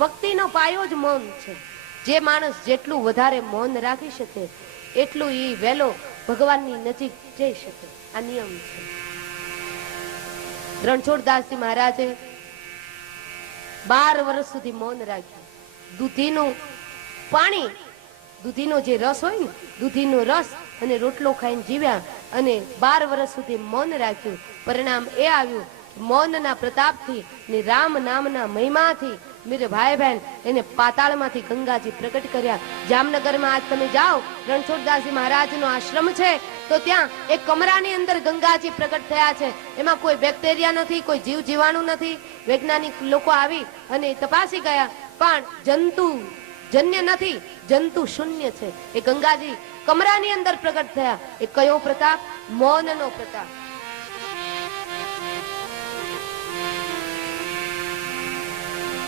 ભક્તિનો પાયો જ મૌન છે. જે માણસ જેટલું વધારે મૌન રાખી શકે એટલું એ વહેલો ભગવાનની નજીક જઈ શકે. આ નિયમ છે. રણછોડદાસજી મહારાજે 12 વર્ષ સુધી મૌન રાખ્યું. દૂધીનું પાણી, દૂધીનો જે રસ હોય ને, દૂધીનો રસ અને રોટલો ખાઈને જીવ્યા અને 12 વર્ષ સુધી મૌન રાખ્યું. પરિણામ એ આવ્યું મૌનના પ્રતાપથી ને રામ નામના મહિમાથી મેરે ભાઈ બહેન એને પાતાળમાંથી ગંગાજી પ્રગટ કર્યા. જામનગરમાં આજ તમે જાઓ, રણછોડદાસજી મહારાજનો આશ્રમ છે, તો ત્યાં એક કમરાની અંદર ગંગાજી પ્રગટ થયા છે. એમાં કોઈ બેક્ટેરિયા નથી, કોઈ જીવ જીવાણુ નથી. વૈજ્ઞાનિક લોકો આવી અને તપાસી ગયા, પણ જંતુ જન્ય નથી, જંતુ શૂન્ય છે. એ ગંગાજી કમરાની અંદર પ્રગટ થયા. એ કયો પ્રતાપ? મૌનનો પ્રતાપ.